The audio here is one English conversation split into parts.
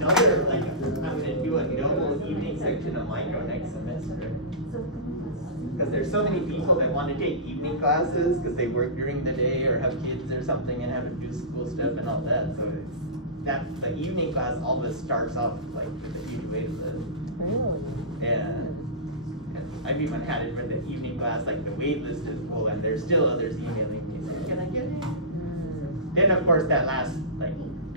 another, like, I'm going to do a double evening section of micro next semester. Because there's so many people that want to take evening classes because they work during the day or have kids or something and have to do school stuff and all that. So it's that the evening class always starts off like with a huge wait list. Really? And I've even had it for the evening class, like the wait list is full and there's still others emailing me saying, can I get in? Then of course that last like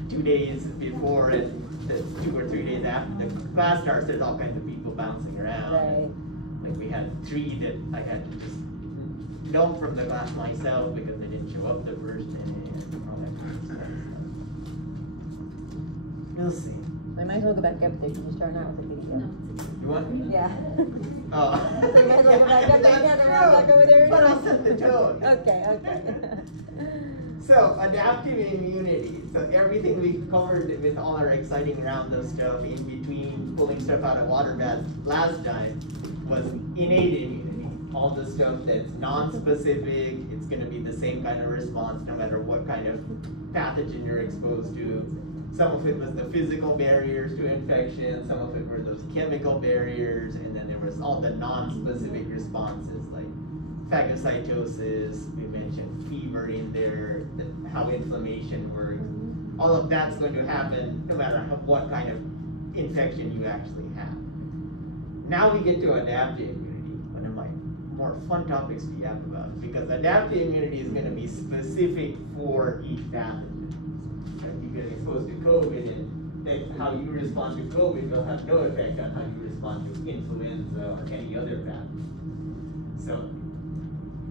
2 days before and the 2 or 3 days after the class starts, there's all kinds of people bouncing around. Right. Like we had 3 that I had to just dump from the class myself because they didn't show up the first day and all that kind of stuff. We'll see. I might as well go back up there. Can you start out with a video? You want me? Yeah. Oh. So you might as well go back up there. That's Run back over there. But I'll set the tone. Okay, okay. So, adaptive immunity. So everything we've covered with all our exciting roundup stuff in between pulling stuff out of water baths last time was innate immunity. All the stuff that's non-specific, it's going to be the same kind of response no matter what kind of pathogen you're exposed to. Some of it was the physical barriers to infection, some of it were those chemical barriers, and then there was all the non-specific responses like phagocytosis, we mentioned fever in there, how inflammation works. All of that's going to happen no matter what kind of infection you actually have. Now we get to adaptive immunity, one of my more fun topics to yap about, because adaptive immunity is going to be specific for each pathogen. If you get exposed to COVID, and how you respond to COVID will have no effect on how you respond to influenza or any other pathogen. So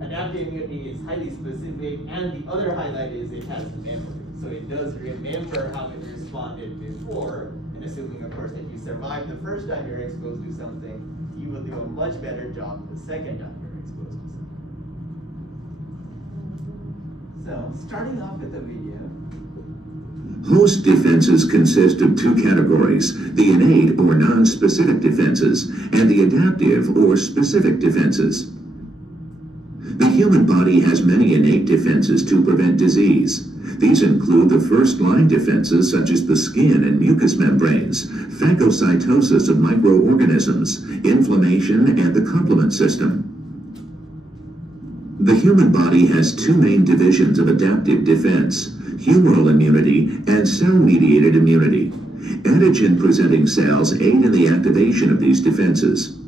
adaptive immunity is highly specific, and the other highlight is it has memory. So it does remember how it responded before, and assuming, of course, that you survive the first time you're exposed to something, you will do a much better job the second time you're exposed to something. So, starting off with the video. Host defenses consist of 2 categories, the innate or non-specific defenses, and the adaptive or specific defenses. The human body has many innate defenses to prevent disease. These include the first-line defenses such as the skin and mucous membranes, phagocytosis of microorganisms, inflammation, and the complement system. The human body has 2 main divisions of adaptive defense: humoral immunity and cell-mediated immunity. Antigen-presenting cells aid in the activation of these defenses.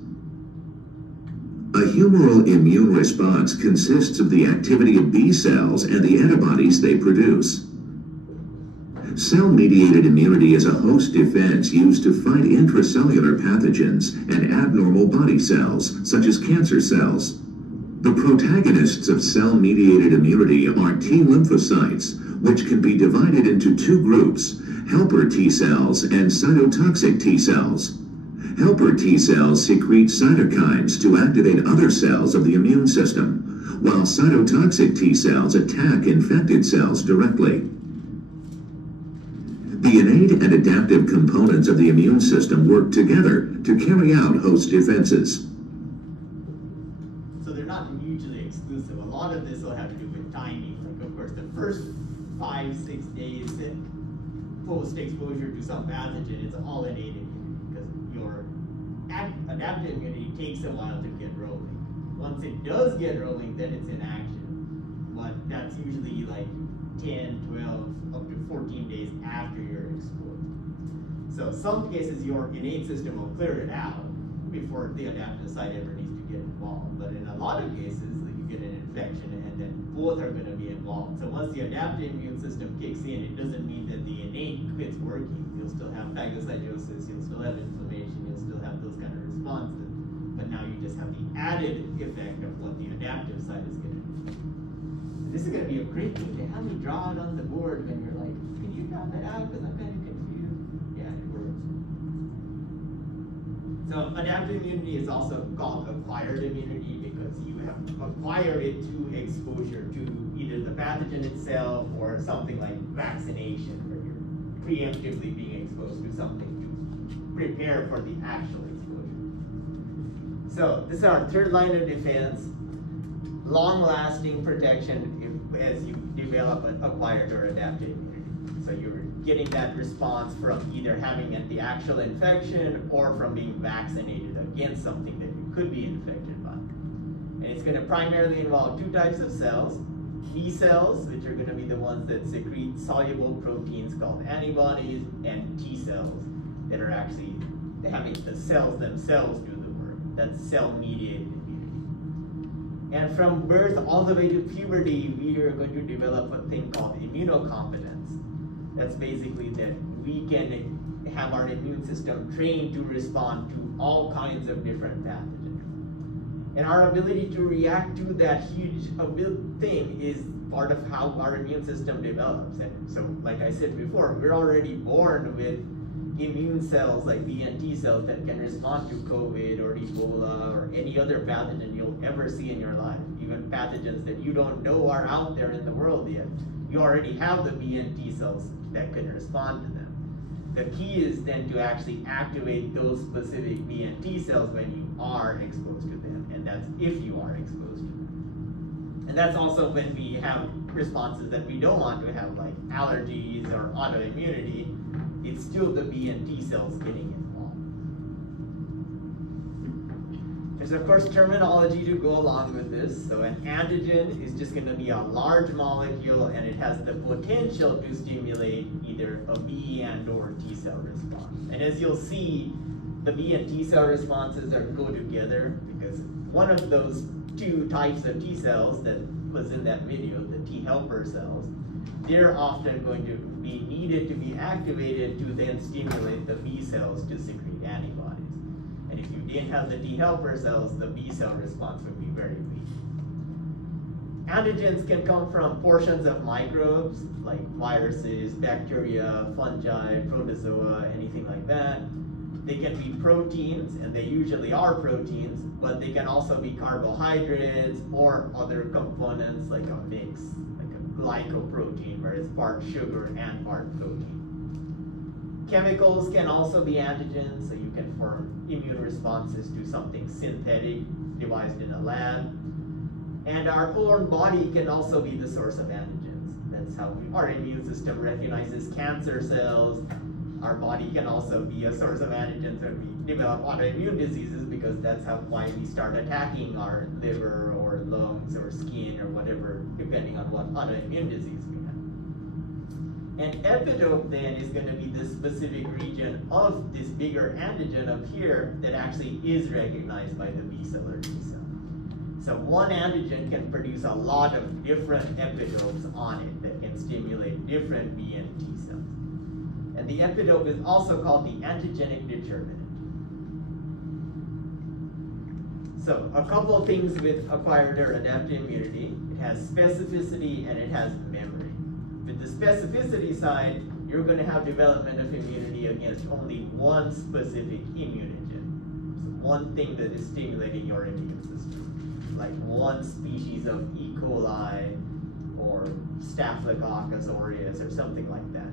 A humoral immune response consists of the activity of B cells and the antibodies they produce. Cell-mediated immunity is a host defense used to fight intracellular pathogens and abnormal body cells, such as cancer cells. The protagonists of cell-mediated immunity are T lymphocytes, which can be divided into 2 groups, helper T cells and cytotoxic T cells. Helper T cells secrete cytokines to activate other cells of the immune system, while cytotoxic T cells attack infected cells directly. The innate and adaptive components of the immune system work together to carry out host defenses. So they're not mutually exclusive. A lot of this will have to do with timing. Like, of course, the first 5-6 days post-exposure to some pathogen, it's all innate immunity because your adaptive immunity takes a while to get rolling. Once it does get rolling, then it's in action. But that's usually like 10, 12, up to 14 days after you're exposed. So some cases your innate system will clear it out before the adaptive side ever needs to get involved. But in a lot of cases, like you get an infection and then both are going to be involved. So once the adaptive immune system kicks in, it doesn't mean that the innate quits working. You'll still have phagocytosis, you'll still have inflammation, you'll still have those kind of responses. But now you just have the added effect of what the adaptive side is going to do. This is going to be a great thing to have me draw it on the board when you're like, can you draw that out? Because I'm kind of confused. Yeah, it works. So adaptive immunity is also called acquired immunity because you have acquired it to exposure to either the pathogen itself or something like vaccination, where you're preemptively being exposed to something to prepare for the actual exposure. So this is our third line of defense, long-lasting protection as you develop an acquired or adaptive immunity. So you're getting that response from either having the actual infection or from being vaccinated against something that you could be infected by. And it's going to primarily involve two types of cells: B cells, which are going to be the ones that secrete soluble proteins called antibodies, and T cells that are actually having the cells themselves do the work. That's cell-mediated immunity. And from birth all the way to puberty, we are going to develop a thing called immunocompetence. That's basically that we can have our immune system trained to respond to all kinds of different pathogens. And our ability to react to that huge thing is part of how our immune system develops. And so, like I said before, we're already born with immune cells like B and T cells that can respond to COVID or Ebola or any other pathogen you'll ever see in your life, even pathogens that you don't know are out there in the world yet. You already have the B and T cells that can respond to them. The key is then to actually activate those specific B and T cells when you are exposed to them, and that's if you are exposed to them. And that's also when we have responses that we don't want to have, like allergies or autoimmunity. It's still the B and T cells getting involved. There's of course terminology to go along with this. So an antigen is just going to be a large molecule, and it has the potential to stimulate either a B and or T cell response. And as you'll see, the B and T cell responses go together, because one of those two types of T cells that was in that video, the T helper cells, they're often going to be needed to be activated to then stimulate the B cells to secrete antibodies. And if you didn't have the T helper cells, the B cell response would be very weak. Antigens can come from portions of microbes, like viruses, bacteria, fungi, protozoa, anything like that. They can be proteins, and they usually are proteins, but they can also be carbohydrates or other components like a mix, glycoprotein, where it's part sugar and part protein. Chemicals can also be antigens, so you can form immune responses to something synthetic devised in a lab. And our own body can also be the source of antigens. That's how our immune system recognizes cancer cells. Our body can also be a source of antigens when we develop autoimmune diseases, because that's why we start attacking our liver or lungs or skin or whatever, depending on what autoimmune disease we have. An epitope then is going to be the specific region of this bigger antigen up here that actually is recognized by the B cell or T cell. So one antigen can produce a lot of different epitopes on it that can stimulate different B and T cells. And the epitope is also called the antigenic determinant. So a couple of things with acquired or adaptive immunity. It has specificity and it has memory. With the specificity side, you're going to have development of immunity against only one specific immunogen. So one thing that is stimulating your immune system, like one species of E. coli or Staphylococcus aureus or something like that.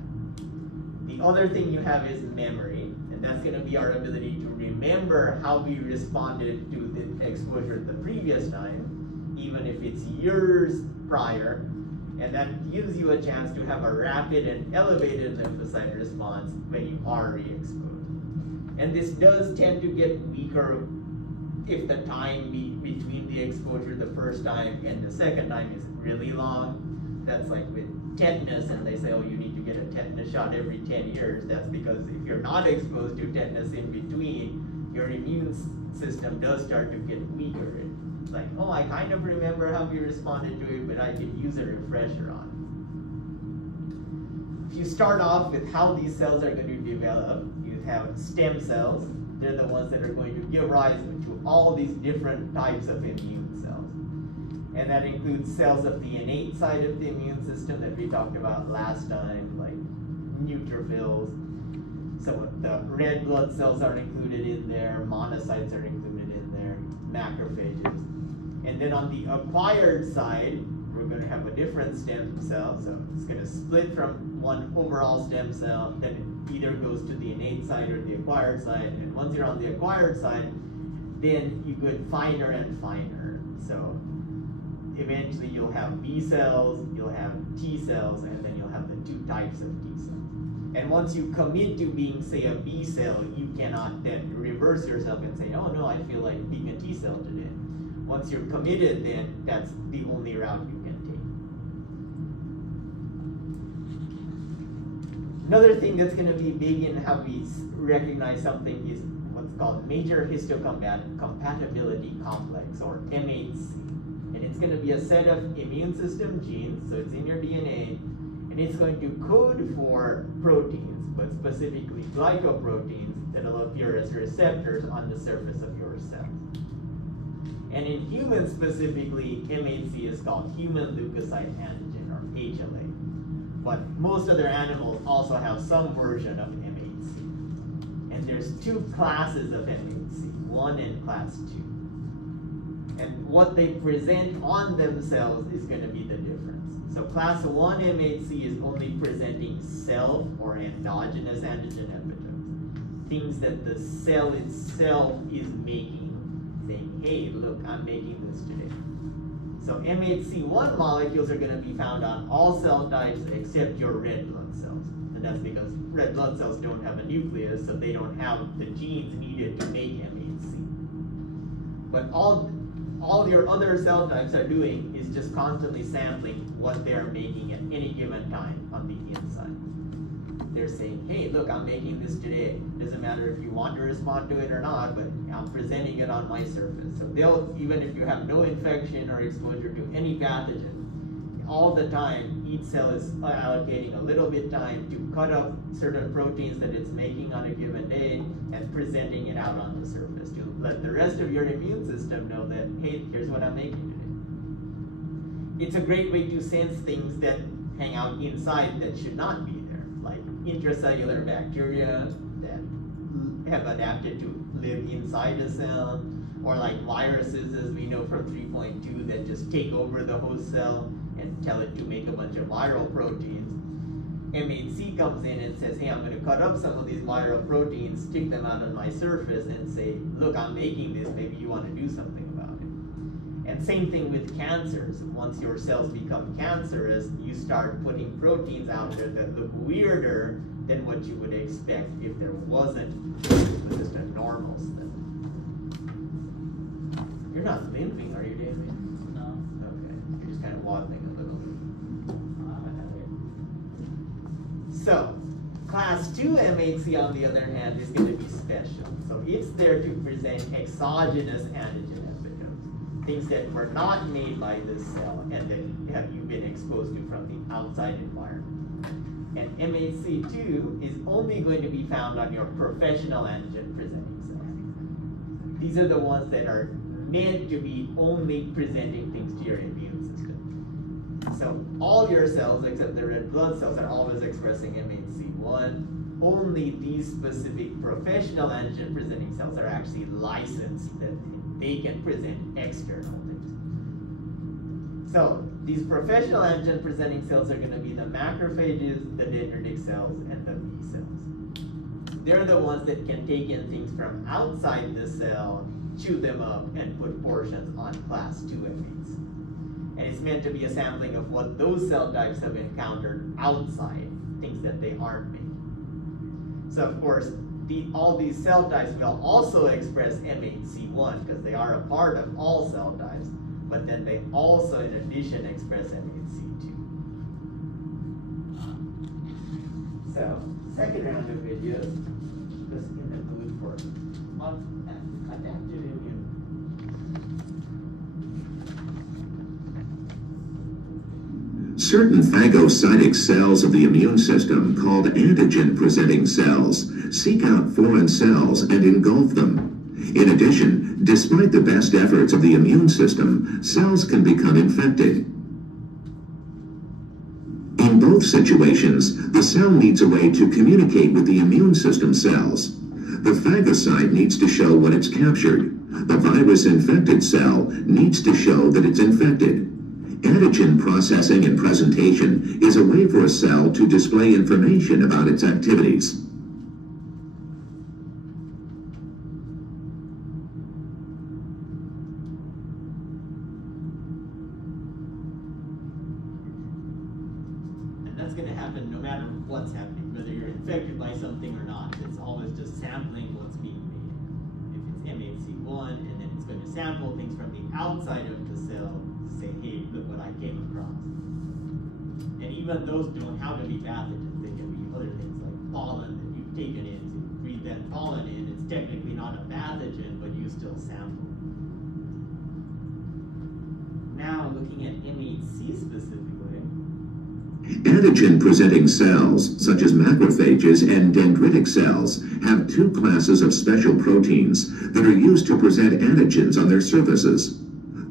The other thing you have is memory, and that's going to be our ability to remember how we responded to the exposure the previous time, even if it's years prior, and that gives you a chance to have a rapid and elevated lymphocyte response when you are re-exposed. And this does tend to get weaker if the time between the exposure the first time and the second time is really long. That's like with tetanus, and they say, oh, you need to get a tetanus shot every 10 years. That's because if you're not exposed to tetanus in between, your immune system does start to get weaker. It's like, oh, I kind of remember how we responded to it, but I could use a refresher on it. If you start off with how these cells are going to develop, you have stem cells. They're the ones that are going to give rise to all these different types of immune cells. And that includes cells of the innate side of the immune system that we talked about last time, like neutrophils. So the red blood cells are included in there, monocytes are included in there, macrophages. And then on the acquired side, we're going to have a different stem cell. So it's going to split from one overall stem cell, then it either goes to the innate side or the acquired side. And once you're on the acquired side, then you get finer and finer. So eventually you'll have B cells, you'll have T cells, and then you'll have the two types of T cells. And once you commit to being, say, a B cell, you cannot then reverse yourself and say, oh no, I feel like being a T cell today. Once you're committed, then that's the only route you can take. Another thing that's going to be big in how we recognize something is what's called major histocompatibility complex, or MHC. And it's going to be a set of immune system genes, so it's in your DNA, and it's going to code for proteins, but specifically glycoproteins that will appear as receptors on the surface of your cells. And in humans specifically, MHC is called human leukocyte antigen, or HLA. But most other animals also have some version of MHC. And there's two classes of MHC, 1 and class 2. And what they present on themselves is going to be the difference. So class 1 MHC is only presenting self or endogenous antigen epitopes, things that the cell itself is making, saying, hey, look, I'm making this today. So MHC1 molecules are going to be found on all cell types except your red blood cells. And that's because red blood cells don't have a nucleus, so they don't have the genes needed to make MHC. But all your other cell types are doing is just constantly sampling what they're making at any given time on the inside. They're saying, hey, look, I'm making this today. Doesn't matter if you want to respond to it or not, but I'm presenting it on my surface. So they'll, even if you have no infection or exposure to any pathogen, all the time, each cell is allocating a little bit time to cut up certain proteins that it's making on a given day and presenting it out on the surface to let the rest of your immune system know that, hey, here's what I'm making today. It's a great way to sense things that hang out inside that should not be there, like intracellular bacteria that have adapted to live inside a cell, or like viruses, as we know from 3.2, that just take over the host cell and tell it to make a bunch of viral proteins. MHC comes in and says, hey, I'm going to cut up some of these viral proteins, stick them out on my surface, and say, look, I'm making this, maybe you want to do something about it. And same thing with cancers. Once your cells become cancerous, you start putting proteins out there that look weirder than what you would expect if there wasn't just a normal cell. You're not limping, are you, David? No. Okay, you're just kind of waddling a little bit. So, class 2 MHC, on the other hand, is going to be special. So it's there to present exogenous antigen epitopes, things that were not made by this cell and that have you been exposed to from the outside environment. And MHC2 is only going to be found on your professional antigen presenting cells. These are the ones that are meant to be only presenting things to your immune system. So all your cells, except the red blood cells, are always expressing MHC1. Only these specific professional antigen presenting cells are actually licensed that they can present external things. So these professional antigen presenting cells are going to be the macrophages, the dendritic cells, and the B cells. They're the ones that can take in things from outside the cell, chew them up, and put portions on class 2 MHC. And it's meant to be a sampling of what those cell types have encountered outside, things that they aren't making. So of course, all these cell types will also express MHC1 because they are a part of all cell types, but then they also, in addition, express MHC2. So, second round of videos, just in the mood for adaptive immune. Certain phagocytic cells of the immune system, called antigen-presenting cells, seek out foreign cells and engulf them. In addition, despite the best efforts of the immune system, cells can become infected. In both situations, the cell needs a way to communicate with the immune system cells. The phagocyte needs to show when it's captured. The virus-infected cell needs to show that it's infected. Antigen processing and presentation is a way for a cell to display information about its activities. And that's going to happen no matter what's happening, whether you're in infected by something or not. It's always just sampling what's being made. If it's MHC1, and then it's going to sample things from the outside of the cell to say, hey, look what I came across. And even those don't have to be pathogens. They can be other things like pollen that you've taken in. So you breathe that pollen in. It's technically not a pathogen, but you still sample. Now, looking at MHC specifically. Antigen-presenting cells, such as macrophages and dendritic cells, have two classes of special proteins that are used to present antigens on their surfaces.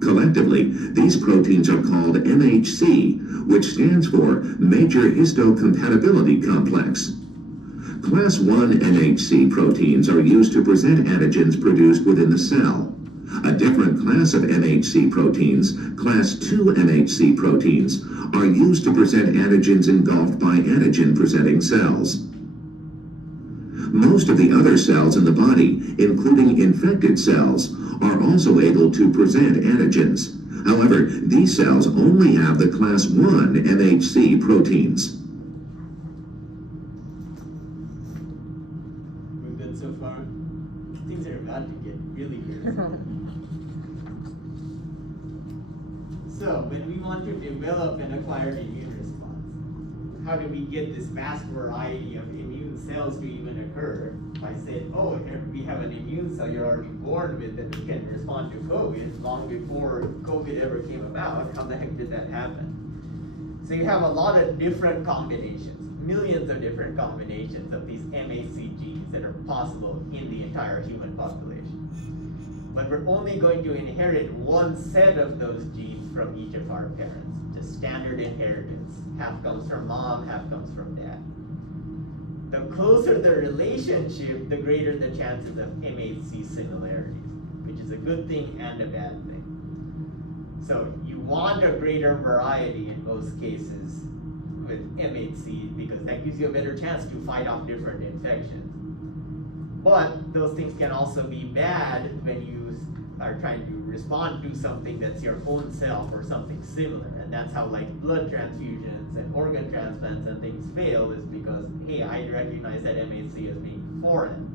Collectively, these proteins are called MHC, which stands for Major Histocompatibility Complex. Class 1 MHC proteins are used to present antigens produced within the cell. A different class of MHC proteins, Class 2 MHC proteins, are used to present antigens engulfed by antigen-presenting cells. Most of the other cells in the body, including infected cells, are also able to present antigens. However, these cells only have the Class 1 MHC proteins. We're good so far? Things are about to get really good. So, when we want to develop an acquired immune response, how do we get this vast variety of immune cells to even occur? By saying, oh, here we have an immune cell you're already born with that can respond to COVID long before COVID ever came about. How the heck did that happen? So you have a lot of different combinations, millions of different combinations of these MHC genes that are possible in the entire human population. But we're only going to inherit one set of those genes from each of our parents, just standard inheritance. Half comes from mom, half comes from dad. The closer the relationship, the greater the chances of MHC similarities, which is a good thing and a bad thing. So you want a greater variety in most cases with MHC because that gives you a better chance to fight off different infections. But those things can also be bad when you are trying to respond to something that's your own self or something similar. And that's how like blood transfusions and organ transplants and things fail, is because, hey, I recognize that MHC as being foreign.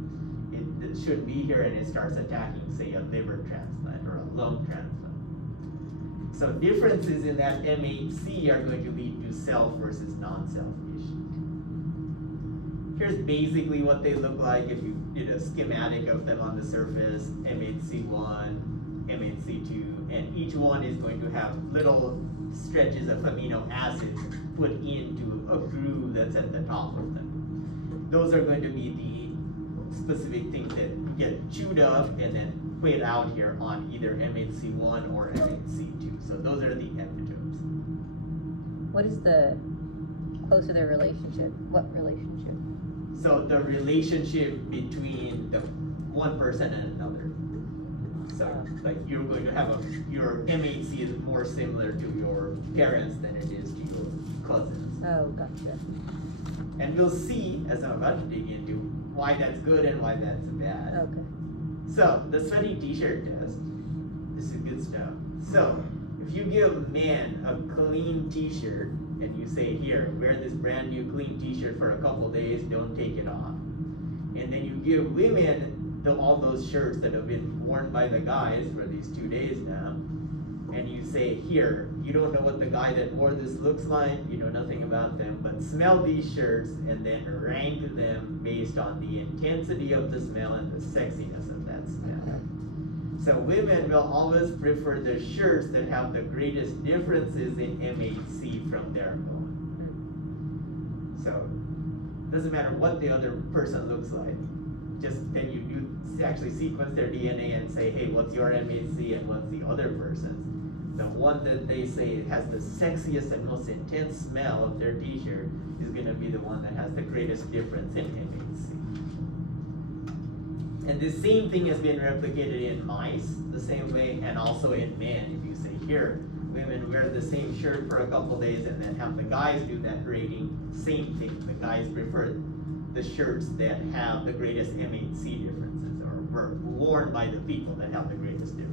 It shouldn't be here, and it starts attacking, say, a liver transplant or a lung transplant. So differences in that MHC are going to lead to self versus non-self issues. Here's basically what they look like if you did a schematic of them on the surface: MHC1, MHC2, and each one is going to have little stretches of amino acids put into a groove that's at the top of them. Those are going to be the specific things that get chewed up and then put out here on either MHC1 or MHC2. So those are the epitopes. What is the closer their relationship? What relationship? So the relationship between the one person and another. So like you're going to have your MHC is more similar to your parents than it is to your cousins. Oh, gotcha. And we'll see, as I'm about to dig into, why that's good and why that's bad. Okay. So the sweaty t-shirt test, this is good stuff. So if you give men a clean t-shirt and you say, here, wear this brand new clean t-shirt for a couple days, don't take it off. And then you give women all those shirts that have been worn by the guys for these 2 days now, and you say, here, you don't know what the guy that wore this looks like, you know nothing about them, but smell these shirts and then rank them based on the intensity of the smell and the sexiness of that smell. So women will always prefer the shirts that have the greatest differences in MHC from their own. So it doesn't matter what the other person looks like, just then you actually sequence their DNA and say, hey, what's your MHC and what's the other person's? The one that they say has the sexiest and most intense smell of their t-shirt is going to be the one that has the greatest difference in MHC. And the same thing has been replicated in mice the same way, and also in men. If you say, here, women wear the same shirt for a couple days and then have the guys do that rating, same thing. The guys prefer the shirts that have the greatest MHC differences, or were worn by the people that have the greatest difference.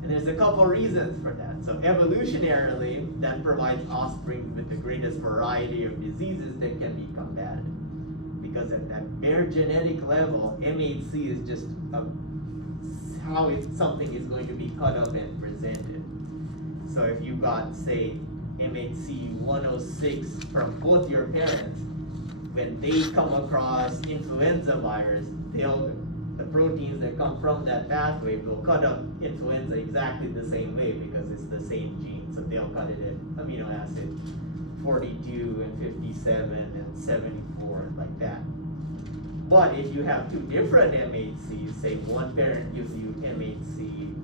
And there's a couple reasons for that. So evolutionarily, that provides offspring with the greatest variety of diseases that can be combated. because at that bare genetic level, MHC is just how something is going to be cut up and presented. So if you got, say, MHC 106 from both your parents, when they come across influenza virus, the proteins that come from that pathway will cut up influenza exactly the same way because it's the same gene. So they'll cut it at amino acid 42 and 57 and 74 and like that. But if you have two different MHCs, say one parent gives you MHC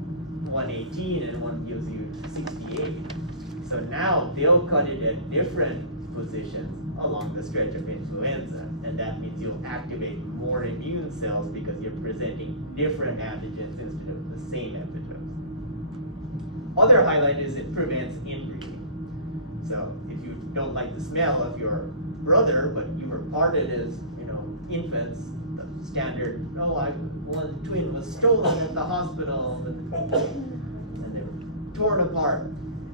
118 and one gives you 68, so now they'll cut it at different positions along the stretch of influenza, and that means you'll activate more immune cells because you're presenting different antigens instead of the same epitopes. Other highlight is it prevents inbreeding. So if you don't like the smell of your brother, but you were parted as infants, the standard, one twin was stolen at the hospital and they were torn apart.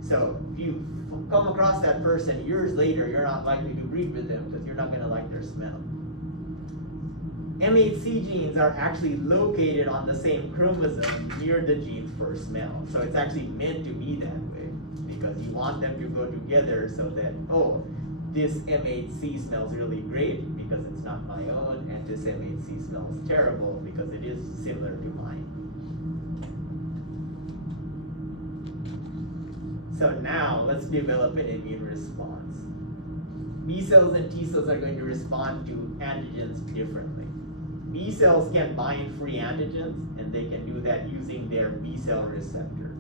So if you come across that person years later, you're not likely to breed with them because you're not going to like their smell. MHC genes are actually located on the same chromosome near the gene for smell. So it's actually meant to be that way because you want them to go together so that, this MHC smells really great because it's not my own, and this MHC smells terrible because it is similar to mine. So now let's develop an immune response. B cells and T cells are going to respond to antigens differently. B cells can bind free antigens, and they can do that using their B cell receptor.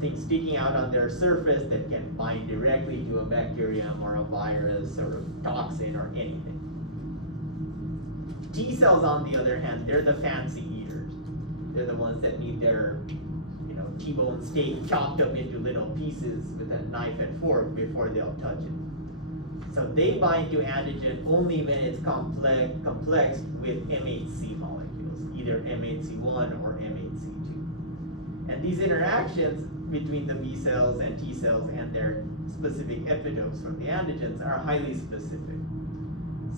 Things sticking out on their surface that can bind directly to a bacterium or a virus or a toxin or anything. T cells, on the other hand, they're the fancy eaters. They're the ones that need their T-bone steak chopped up into little pieces with a knife and fork before they'll touch it. So they bind to antigen only when it's complex with MHC molecules, either MHC1 or MHC2. And these interactions between the B cells and T cells and their specific epitopes from the antigens are highly specific.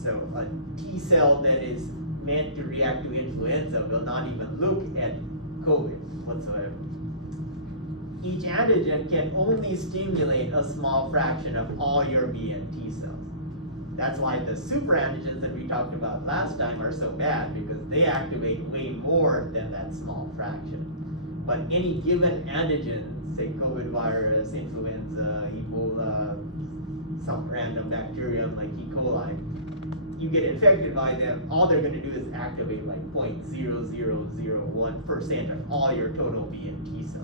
So a T cell that is meant to react to influenza will not even look at COVID whatsoever. Each antigen can only stimulate a small fraction of all your B and T cells. That's why the super antigens that we talked about last time are so bad, because they activate way more than that small fraction. But any given antigen, say COVID virus, influenza, Ebola, some random bacterium like E. coli, you get infected by them, all they're going to do is activate like 0.0001% of all your total B and T cells.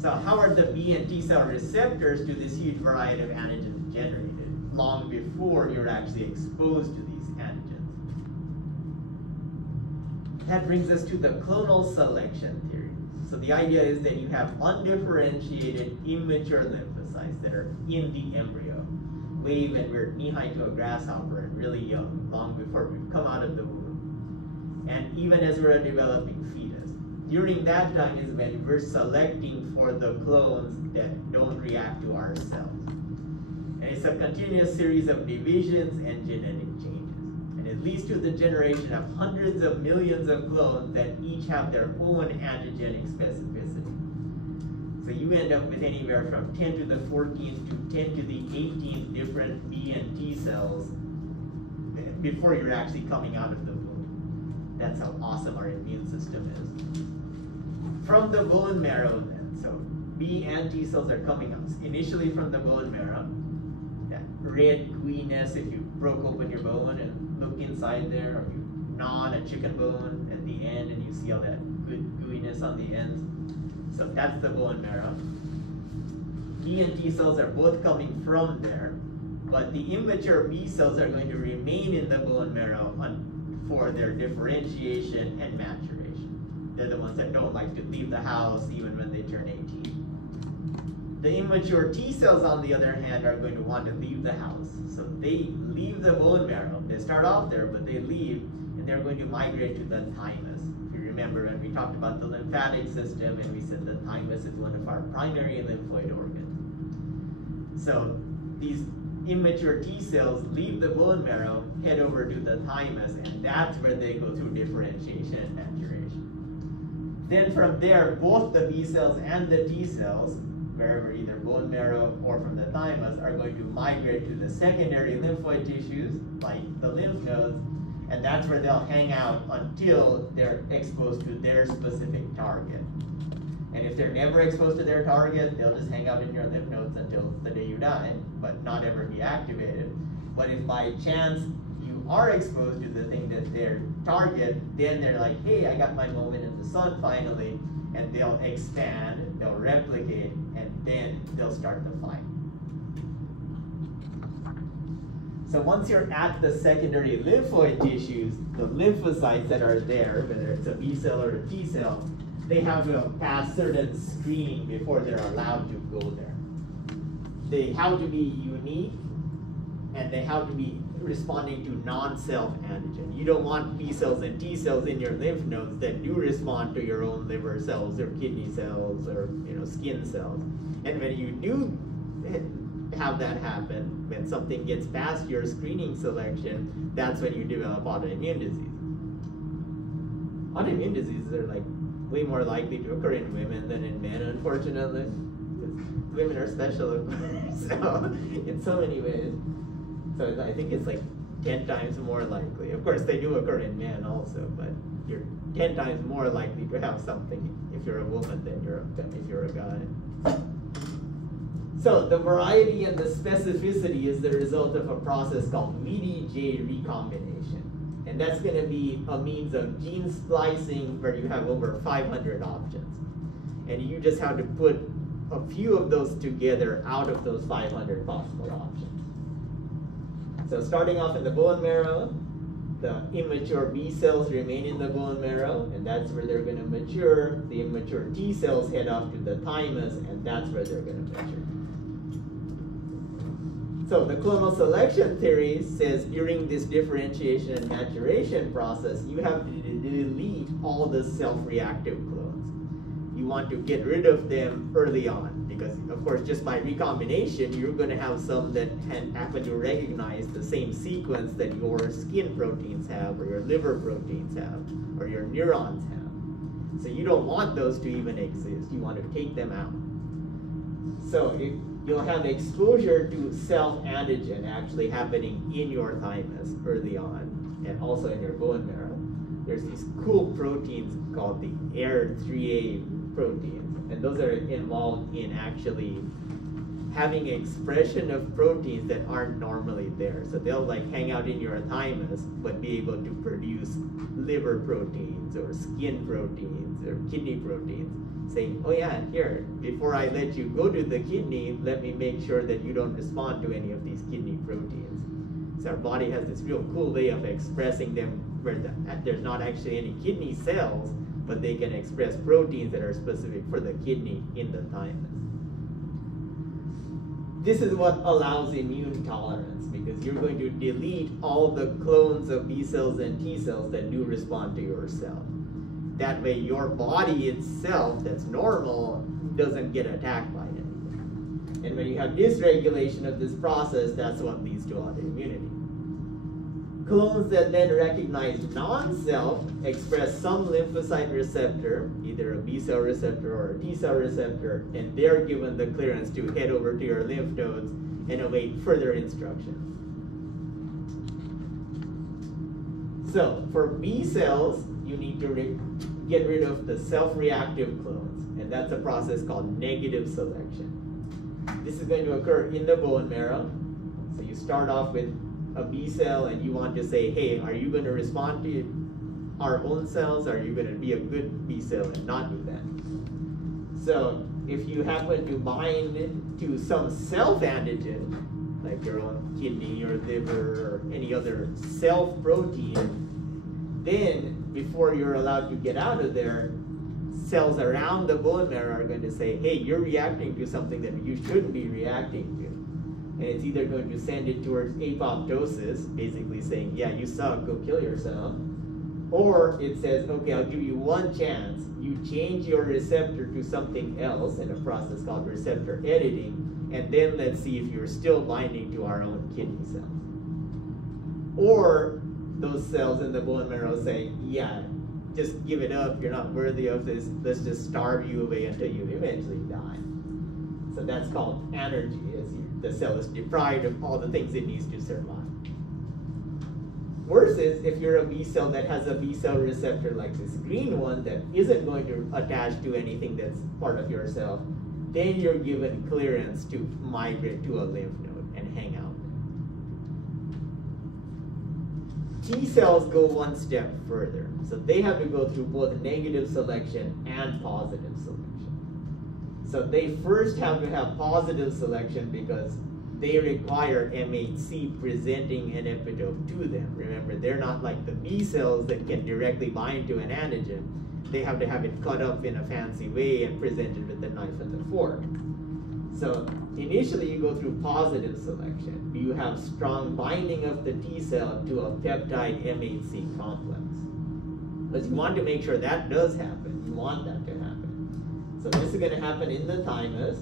So how are the B and T cell receptors to this huge variety of antigens generated long before you're actually exposed to these antigens? That brings us to the clonal selection theory. So the idea is that you have undifferentiated immature lymphocytes that are in the embryo, way when we're knee-high to a grasshopper and really young, long before we've come out of the womb. And even as we're a developing fetus. During that time is when we're selecting for the clones that don't react to our cells. And it's a continuous series of divisions and genetic changes. And it leads to the generation of hundreds of millions of clones that each have their own antigenic specificity. So you end up with anywhere from 10 to the 14th to 10 to the 18th different B and T cells before you're actually coming out of the womb. That's how awesome our immune system is. From the bone marrow then, so B and T cells are coming out initially from the bone marrow. That red gooiness, if you broke open your bone and look inside there, or you gnaw on a chicken bone at the end and you see all that good gooiness on the ends. So that's the bone marrow. B and T cells are both coming from there, but the immature B cells are going to remain in the bone marrow for their differentiation and maturation. They're the ones that don't like to leave the house even when they turn 18. The immature T cells, on the other hand, are going to want to leave the house. So they leave the bone marrow. They start off there, but they leave, and they're going to migrate to the thymus. If you remember when we talked about the lymphatic system, and we said the thymus is one of our primary lymphoid organs. So these immature T cells leave the bone marrow, head over to the thymus, and that's where they go through differentiation and maturation. Then from there, both the B cells and the T cells, wherever either bone marrow or from the thymus, are going to migrate to the secondary lymphoid tissues, like the lymph nodes, and that's where they'll hang out until they're exposed to their specific target. And if they're never exposed to their target, they'll just hang out in your lymph nodes until the day you die, but not ever be activated. But if by chance you are exposed to the thing that's their target, then they're like, hey, I got my moment in the sun finally, and they'll expand, they'll replicate, and then they'll start the fight. So once you're at the secondary lymphoid tissues, the lymphocytes that are there, whether it's a B cell or a T cell, they have to pass certain screening before they're allowed to go there. They have to be unique, and they have to be responding to non-self antigen. You don't want B cells and T cells in your lymph nodes that do respond to your own liver cells or kidney cells or skin cells. And when you do have that happen, when something gets past your screening selection, that's when you develop autoimmune disease. Autoimmune diseases are like way more likely to occur in women than in men, unfortunately. Women are special, of course, so in so many ways. So I think it's like 10 times more likely. Of course, they do occur in men also, but you're 10 times more likely to have something if you're a woman than if you're a guy. So the variety and the specificity is the result of a process called VDJ recombination. And that's going to be a means of gene splicing where you have over 500 options. And you just have to put a few of those together out of those 500 possible options. So starting off in the bone marrow, the immature B cells remain in the bone marrow, and that's where they're going to mature. The immature T cells head off to the thymus, and that's where they're going to mature. So the clonal selection theory says during this differentiation and maturation process, you have to delete all the self-reactive clones. You want to get rid of them early on, because of course just by recombination, you're going to have some that happen to recognize the same sequence that your skin proteins have, or your liver proteins have, or your neurons have. So you don't want those to even exist. You want to take them out. So you'll have exposure to self-antigen actually happening in your thymus early on, and also in your bone marrow. There's these cool proteins called the AIR3A proteins, and those are involved in actually having expression of proteins that aren't normally there. So they'll like hang out in your thymus, but be able to produce liver proteins or skin proteins or kidney proteins, saying, oh yeah, here, before I let you go to the kidney, let me make sure that you don't respond to any of these kidney proteins. So our body has this real cool way of expressing them where there's not actually any kidney cells, but they can express proteins that are specific for the kidney in the thymus. This is what allows immune tolerance, because you're going to delete all the clones of B cells and T cells that do respond to your cell. That way your body itself, that's normal, doesn't get attacked by anything. And when you have dysregulation of this process, that's what leads to autoimmunity. Clones that then recognize non-self express some lymphocyte receptor, either a B cell receptor or a T cell receptor, and they're given the clearance to head over to your lymph nodes and await further instructions. So for B cells, you need to get rid of the self-reactive clones, and that's a process called negative selection. This is going to occur in the bone marrow. So you start off with a B cell and you want to say, hey, are you going to respond to our own cells? Or are you going to be a good B cell and not do that? So if you happen to bind to some self-antigen, like your own kidney or liver or any other self-protein, then before you're allowed to get out of there, cells around the bone marrow are going to say, hey, you're reacting to something that you shouldn't be reacting to. And it's either going to send it towards apoptosis, basically saying, yeah, you suck, go kill yourself. Or it says, okay, I'll give you one chance. You change your receptor to something else in a process called receptor editing, and then let's see if you're still binding to our own kidney cells. Or those cells in the bone marrow say, yeah, just give it up, you're not worthy of this, let's just starve you away until you eventually die. So that's called anergy, as the cell is deprived of all the things it needs to survive. Worse is if you're a B cell that has a B cell receptor like this green one that isn't going to attach to anything that's part of your cell, then you're given clearance to migrate to a lymph node and hang out. T cells go one step further. So they have to go through both negative selection and positive selection. So they first have to have positive selection because they require MHC presenting an epitope to them. Remember, they're not like the B cells that can directly bind to an antigen. They have to have it cut up in a fancy way and presented with the knife and the fork. So initially you go through positive selection. You have strong binding of the T cell to a peptide MHC complex. Because you want to make sure that does happen. You want that to happen. So this is going to happen in the thymus.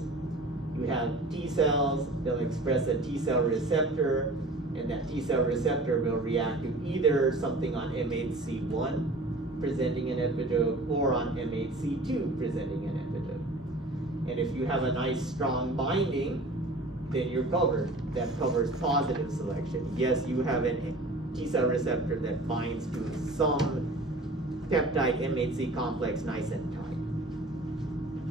You have T cells, they'll express a T cell receptor, and that T cell receptor will react to either something on MHC1 presenting an epitope or on MHC2 presenting an epitope. And if you have a nice strong binding, then you're covered. That covers positive selection. Yes, you have a T cell receptor that binds to some peptide MHC complex nice and tight.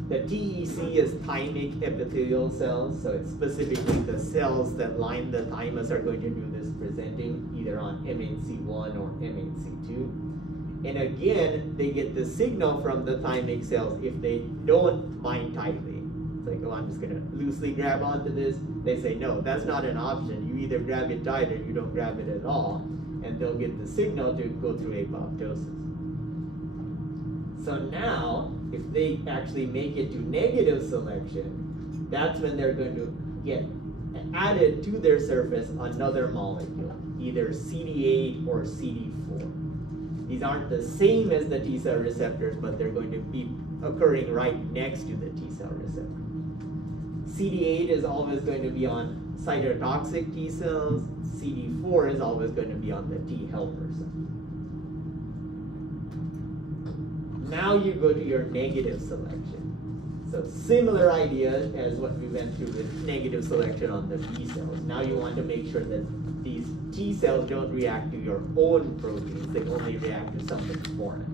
The TEC is thymic epithelial cells, so it's specifically the cells that line the thymus are going to do this presenting either on MHC1 or MHC2. And again, they get the signal from the thymic cells if they don't bind tightly. It's like, oh, I'm just going to loosely grab onto this. They say, no, that's not an option. You either grab it tight or you don't grab it at all. And they'll get the signal to go through apoptosis. So now, if they actually make it to negative selection, that's when they're going to get added to their surface another molecule, either CD8 or CD4. These aren't the same as the T cell receptors, but they're going to be occurring right next to the T cell receptor. CD8 is always going to be on cytotoxic T cells. CD4 is always going to be on the T helper cells. Now you go to your negative selection. So similar idea as what we went through with negative selection on the B cells. Now you want to make sure that these T cells don't react to your own proteins. They only react to something foreign.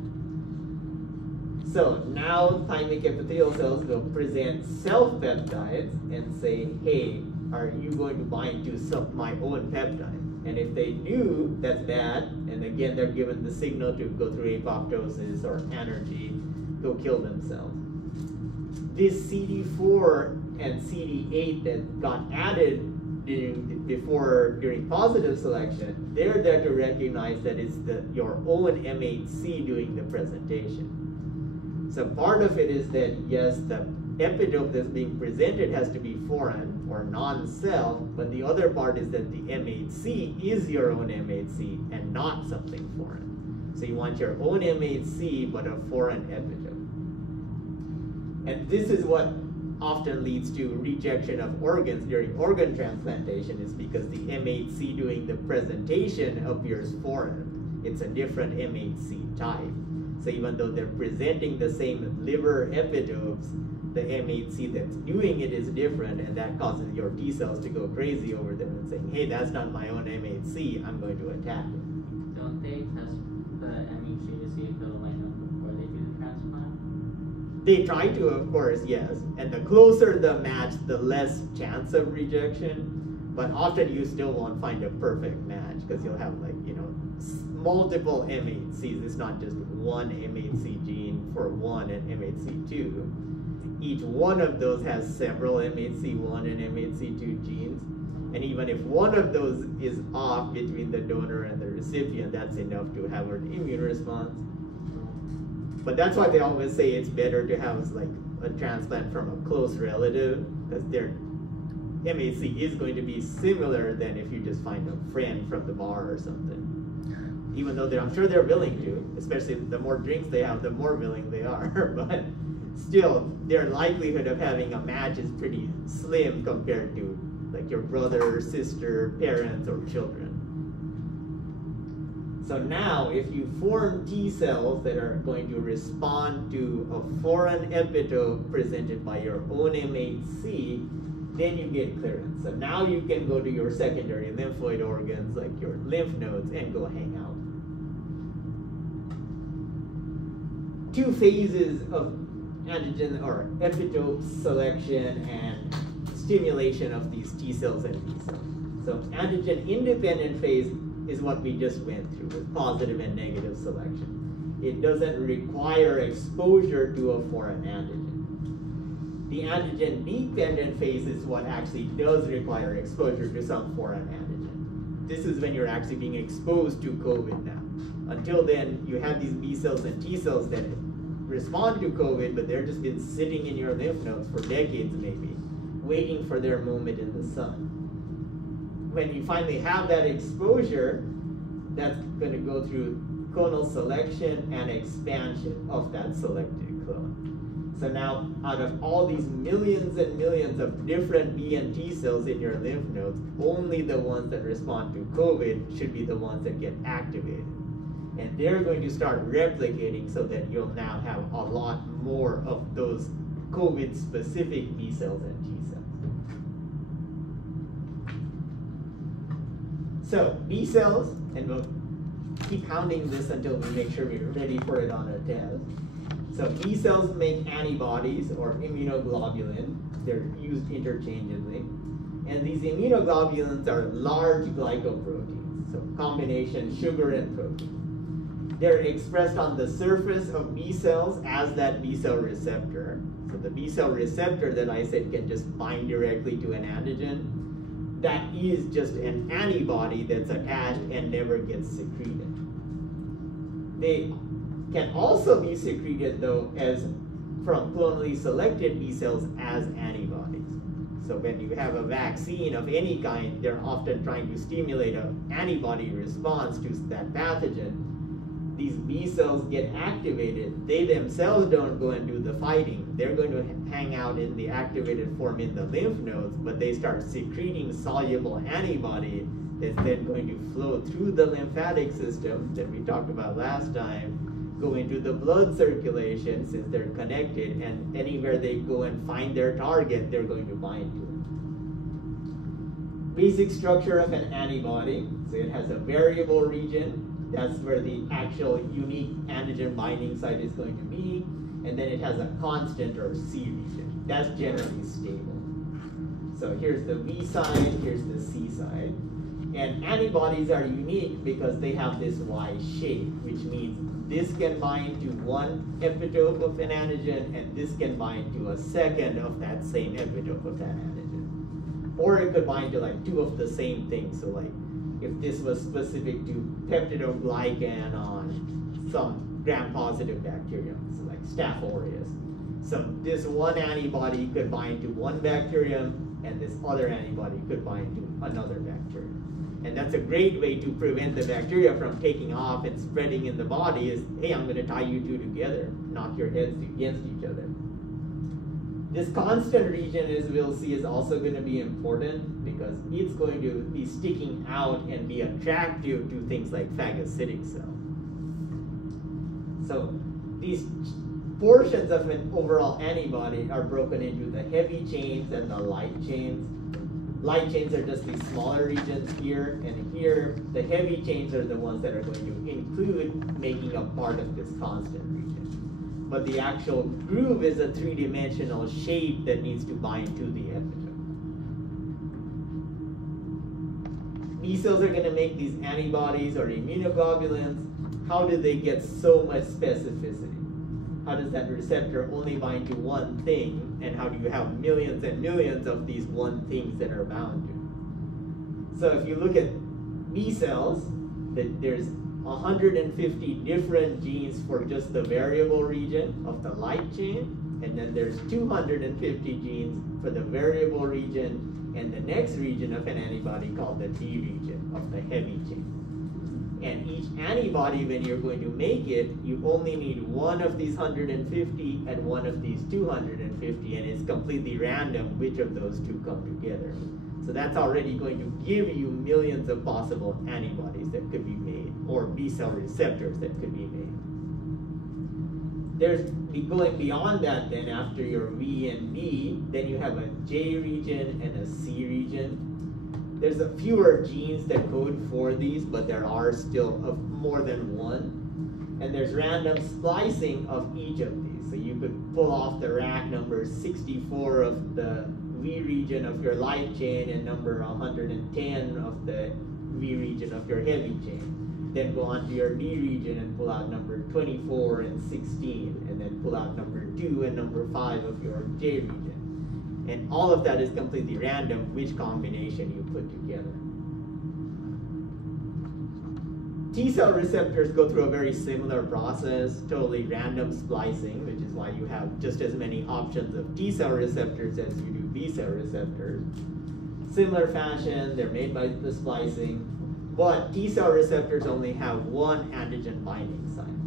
So now thymic epithelial cells will present self-peptides and say, hey, are you going to bind to my own peptide? And if they do, that's bad. And again, they're given the signal to go through apoptosis or anergy, go kill themselves. This CD4 and CD8 that got added during positive selection, they're there to recognize that it's your own MHC doing the presentation. So part of it is that, yes, the epitope that's being presented has to be foreign or non-self, but the other part is that the MHC is your own MHC and not something foreign. So you want your own MHC but a foreign epitope. And this is what often leads to rejection of organs during organ transplantation, is because the MHC doing the presentation appears foreign. It's a different MHC type. So even though they're presenting the same liver epitopes, the MHC that's doing it is different, and that causes your T cells to go crazy over them and saying, hey, that's not my own MHC, I'm going to attack it. Don't they test the MHC to see if it'll line up before they do the transplant? They try to, of course, yes. And the closer the match, the less chance of rejection. But often you still won't find a perfect match because you'll have, like, you know, multiple MHCs. It's not just one MHC gene for one and MHC2. Each one of those has several MHC1 and MHC2 genes. And even if one of those is off between the donor and the recipient, that's enough to have an immune response. But that's why they always say it's better to have like a transplant from a close relative, because their MHC is going to be similar than if you just find a friend from the bar or something. even though I'm sure they're willing to, especially the more drinks they have, the more willing they are. But still, their likelihood of having a match is pretty slim compared to like your brother, sister, parents, or children. So now, if you form T cells that are going to respond to a foreign epitope presented by your own MHC, then you get clearance. So now you can go to your secondary lymphoid organs like your lymph nodes and go hang out. 2 phases of antigen or epitope selection and stimulation of these T cells and B cells. So antigen independent phase is what we just went through with positive and negative selection. It doesn't require exposure to a foreign antigen. The antigen dependent phase is what actually does require exposure to some foreign antigen. This is when you're actually being exposed to COVID now. Until then, you have these B cells and T cells that respond to COVID, but they're just been sitting in your lymph nodes for decades maybe, waiting for their moment in the sun. When you finally have that exposure, that's going to go through clonal selection and expansion of that selected clone. So now, out of all these millions and millions of different B and T cells in your lymph nodes, only the ones that respond to COVID should be the ones that get activated. And they're going to start replicating so that you'll now have a lot more of those COVID-specific B cells and T cells. So B cells, and we'll keep counting this until we make sure we're ready for it on our test. So B cells make antibodies or immunoglobulin. They're used interchangeably. And these immunoglobulins are large glycoproteins, so combination sugar and protein. They're expressed on the surface of B cells as that B cell receptor. So the B cell receptor that I said can just bind directly to an antigen, that is just an antibody that's attached and never gets secreted. They can also be secreted though as from clonally selected B cells as antibodies. So when you have a vaccine of any kind, they're often trying to stimulate an antibody response to that pathogen. These B cells get activated. They themselves don't go and do the fighting. They're going to hang out in the activated form in the lymph nodes, but they start secreting soluble antibody that's then going to flow through the lymphatic system that we talked about last time, go into the blood circulation since they're connected, and anywhere they go and find their target, they're going to bind to it. Basic structure of an antibody. So it has a variable region. That's where the actual unique antigen binding site is going to be. And then it has a constant or C region. That's generally stable. So here's the V side, here's the C side. And antibodies are unique because they have this Y shape, which means this can bind to one epitope of an antigen, and this can bind to a second of that same epitope of that antigen. Or it could bind to like 2 of the same thing. So like, if this was specific to peptidoglycan on some gram-positive bacterium, so like Staph aureus. So this one antibody could bind to one bacterium, and this other antibody could bind to another bacterium. And that's a great way to prevent the bacteria from taking off and spreading in the body is, hey, I'm going to tie you 2 together, knock your heads against each other. This constant region, as we'll see, is also going to be important because it's going to be sticking out and be attractive to things like phagocytic cells. So these portions of an overall antibody are broken into the heavy chains and the light chains. Light chains are just these smaller regions here, and here the heavy chains are the ones that are going to include making a part of this constant region. But the actual groove is a 3-dimensional shape that needs to bind to the epitope. B cells are going to make these antibodies or immunoglobulins. How do they get so much specificity? How does that receptor only bind to one thing? And how do you have millions and millions of these one things that are bound to? So if you look at B cells, there's 150 different genes for just the variable region of the light chain, and then there's 250 genes for the variable region and the next region of an antibody called the D region of the heavy chain. And each antibody, when you're going to make it, you only need one of these 150 and one of these 250, and it's completely random which of those two come together. So that's already going to give you millions of possible antibodies that could be made, or B-cell receptors that could be made. There's going beyond that then, after your V and B, then you have a J region and a C region. There's a fewer genes that code for these, but there are still more than one. And there's random splicing of each of these. So you could pull off the rack number 64 of the V region of your light chain and number 110 of the V region of your heavy chain. Then go on to your D region and pull out number 24 and 16, and then pull out number 2 and number 5 of your J region. And all of that is completely random, which combination you put together. T-cell receptors go through a very similar process, totally random splicing, which is why you have just as many options of T-cell receptors as you do B-cell receptors. Similar fashion, they're made by the splicing, but T-cell receptors only have one antigen binding site.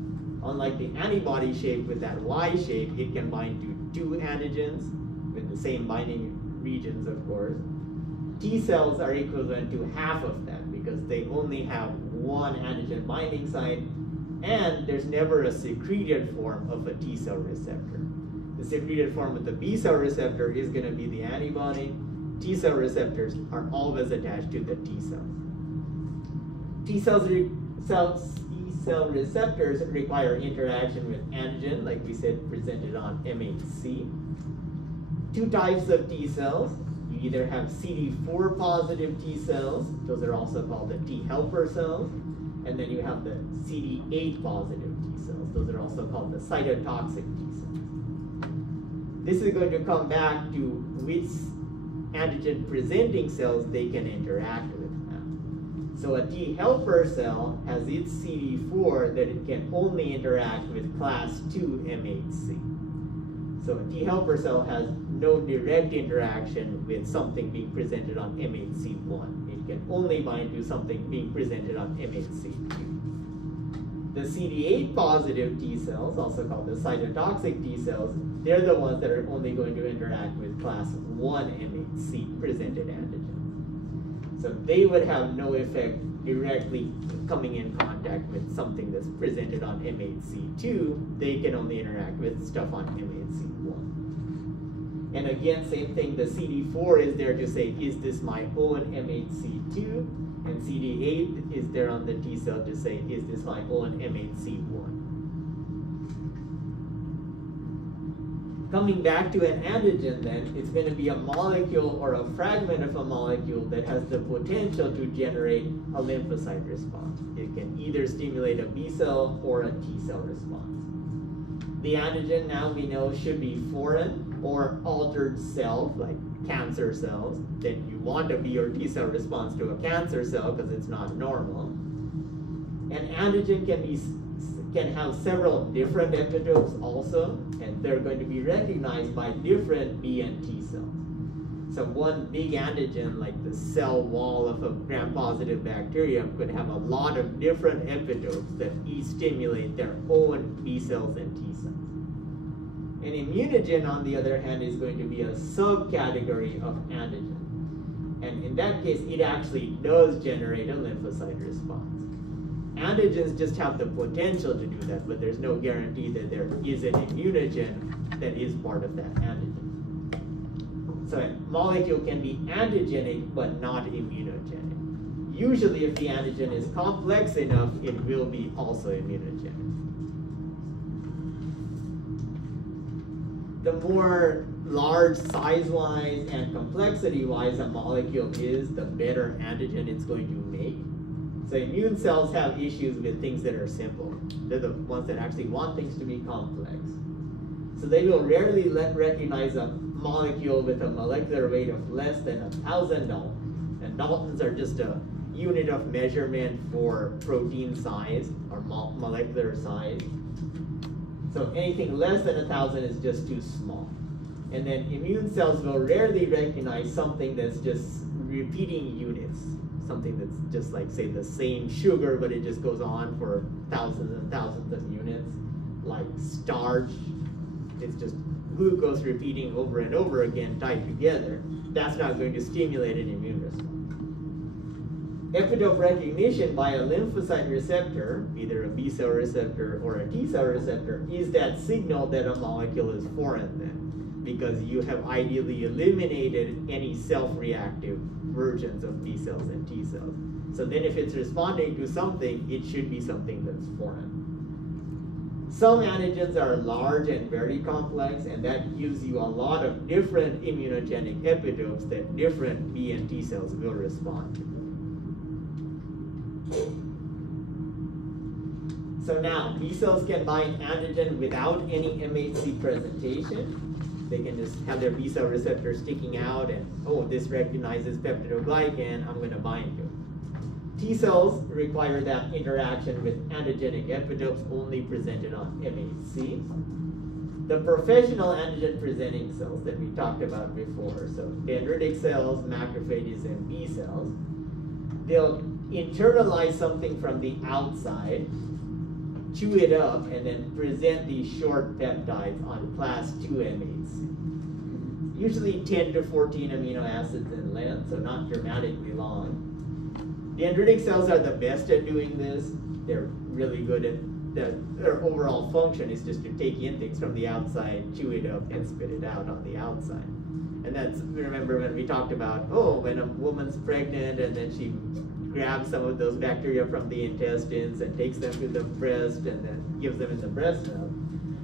Unlike the antibody shape with that Y shape, it can bind to 2 antigens with the same binding regions, of course. T-cells are equivalent to half of that because they only have one antigen binding site, and there's never a secreted form of a T-cell receptor. The secreted form of the B-cell receptor is going to be the antibody. T-cell receptors are always attached to the T-cells. T-cell receptors require interaction with antigen, like we said, presented on MHC. 2 types of T-cells. You either have CD4 positive T-cells, those are also called the T helper cells, and then you have the CD8 positive T-cells, those are also called the cytotoxic T-cells. This is going to come back to which antigen presenting cells they can interact with now. So a T helper cell has its CD4 that it can only interact with class 2 MHC. So a T helper cell has no direct interaction with something being presented on MHC1. It can only bind to something being presented on MHC2. The CD8 positive T cells, also called the cytotoxic T cells, they're the ones that are only going to interact with class 1 MHC presented antigens. So they would have no effect directly coming in contact with something that's presented on MHC2. They can only interact with stuff on MHC1. And again, same thing, the CD4 is there to say, is this my own MHC2? And CD8 is there on the T cell to say, is this my own MHC1? Coming back to an antigen then, it's going to be a molecule or a fragment of a molecule that has the potential to generate a lymphocyte response. It can either stimulate a B cell or a T cell response. The antigen now we know should be foreign or altered self, like cancer cells, that you want a B or T cell response to a cancer cell because it's not normal. An antigen can have several different epitopes also, and they're going to be recognized by different B and T cells. So one big antigen, like the cell wall of a gram-positive bacterium, could have a lot of different epitopes that each stimulate their own B cells and T cells. An immunogen, on the other hand, is going to be a subcategory of antigen. And in that case, it actually does generate a lymphocyte response. Antigens just have the potential to do that, but there's no guarantee that there is an immunogen that is part of that antigen. So a molecule can be antigenic, but not immunogenic. Usually, if the antigen is complex enough, it will be also immunogenic. The more large size-wise and complexity-wise a molecule is, the better antigen it's going to make. So immune cells have issues with things that are simple. They're the ones that actually want things to be complex. So they will rarely recognize a molecule with a molecular weight of less than 1,000 Daltons. And Daltons are just a unit of measurement for protein size or molecular size. So anything less than 1,000 is just too small. And then immune cells will rarely recognize something that's just repeating units. something that's just like, say, the same sugar, but it just goes on for thousands and thousands of units, like starch. It's just glucose repeating over and over again, tied together. That's not going to stimulate an immune response. Epitope recognition by a lymphocyte receptor, either a B cell receptor or a T cell receptor, is that signal that a molecule is foreign then, because you have ideally eliminated any self-reactive versions of B cells and T cells. So then if it's responding to something, it should be something that's foreign. Some antigens are large and very complex, and that gives you a lot of different immunogenic epitopes that different B and T cells will respond to. So now, B cells can bind antigen without any MHC presentation. They can just have their B cell receptor sticking out and, oh, this recognizes peptidoglycan, I'm going to bind to it. T cells require that interaction with antigenic epitopes only presented on MHC. The professional antigen presenting cells that we talked about before, so dendritic cells, macrophages, and B cells, they'll internalize something from the outside, chew it up, and then present these short peptides on class 2 MHC. Usually 10 to 14 amino acids in length, so not dramatically long. Dendritic cells are the best at doing this. They're really good at their overall function is just to take in things from the outside, chew it up, and spit it out on the outside. And that's, remember when we talked about, oh, when a woman's pregnant and then she grabs some of those bacteria from the intestines and takes them to the breast and then gives them in the breast milk.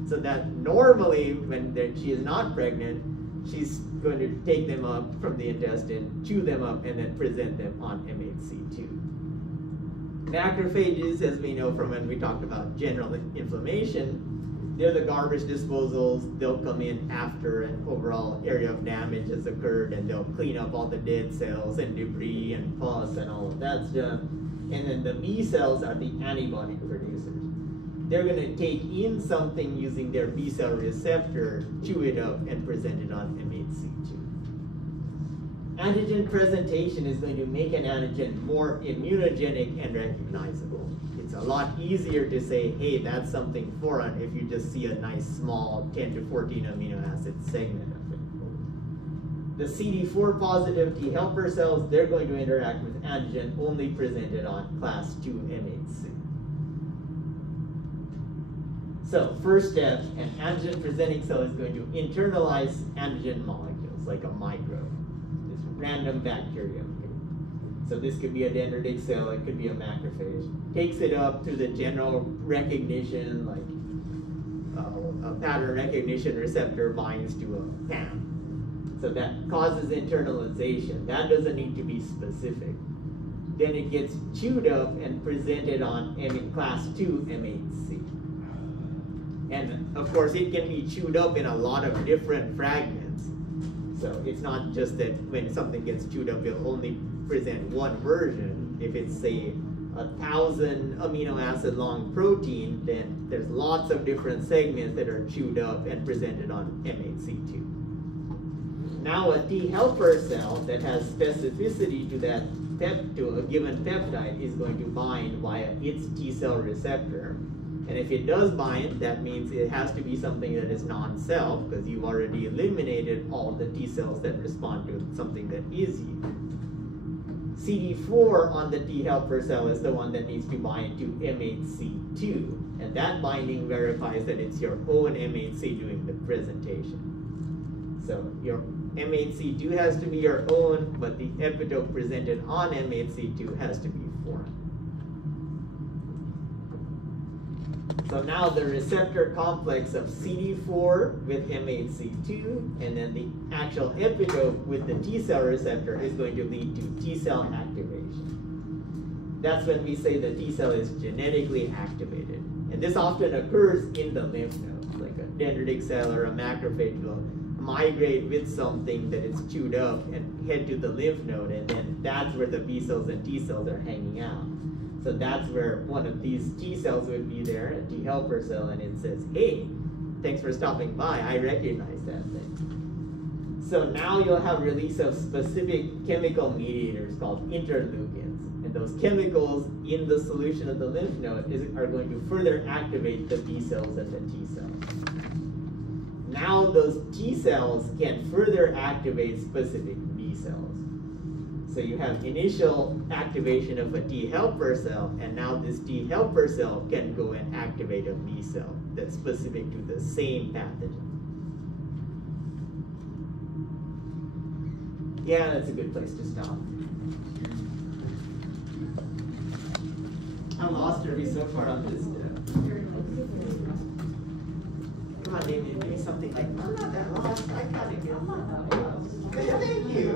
So that normally when she is not pregnant, she's going to take them up from the intestine, chew them up, and then present them on MHC2. Macrophages, as we know from when we talked about general inflammation, they're the garbage disposals. They'll come in after an overall area of damage has occurred, and they'll clean up all the dead cells and debris and pus and all of that stuff. And then the B cells are the antibody producers. They're going to take in something using their B cell receptor, chew it up, and present it on MHC2. Antigen presentation is going to make an antigen more immunogenic and recognizable. It's a lot easier to say, hey, that's something foreign if you just see a nice small 10 to 14 amino acid segment of it. The CD4 positive T helper cells, they're going to interact with antigen only presented on class 2 MHC. So first step, an antigen presenting cell is going to internalize antigen molecules like a microbe, this random bacteria. So this could be a dendritic cell, it could be a macrophage. Takes it up through the general recognition, like a pattern recognition receptor binds to a PAM. So that causes internalization. That doesn't need to be specific. Then it gets chewed up and presented on class 2 MHC. And of course, it can be chewed up in a lot of different fragments. So it's not just that when something gets chewed up, it'll only present one version. If it's, say, 1,000 amino acid long protein, then there's lots of different segments that are chewed up and presented on MHC2. Now a T helper cell that has specificity to that to a given peptide is going to bind via its T cell receptor. And if it does bind, that means it has to be something that is non-self, because you've already eliminated all the T cells that respond to something that is you. CD4 on the T helper cell is the one that needs to bind to MHC2, and that binding verifies that it's your own MHC doing the presentation. So your MHC2 has to be your own, but the epitope presented on MHC2 has to be foreign. So now the receptor complex of CD4 with MHC2 and then the actual epitope with the T cell receptor is going to lead to T cell activation. That's when we say the T cell is genetically activated. And this often occurs in the lymph nodes, like a dendritic cell or a macrophage will migrate with something that it's chewed up and head to the lymph node, and then that's where the B cells and T cells are hanging out. So that's where one of these T cells would be there, a T helper cell, and it says, hey, thanks for stopping by, I recognize that thing. So now you'll have release of specific chemical mediators called interleukins. those chemicals in the solution of the lymph node are going to further activate the B cells and the T cells. Now those T cells can further activate specific B cells. So you have initial activation of a T helper cell, and now this T helper cell can go and activate a B cell that's specific to the same pathogen. Yeah, that's a good place to stop. I'm lost already so far on this stuff. Come on, David, do something like, I'm not that lost, I gotta get. Thank you.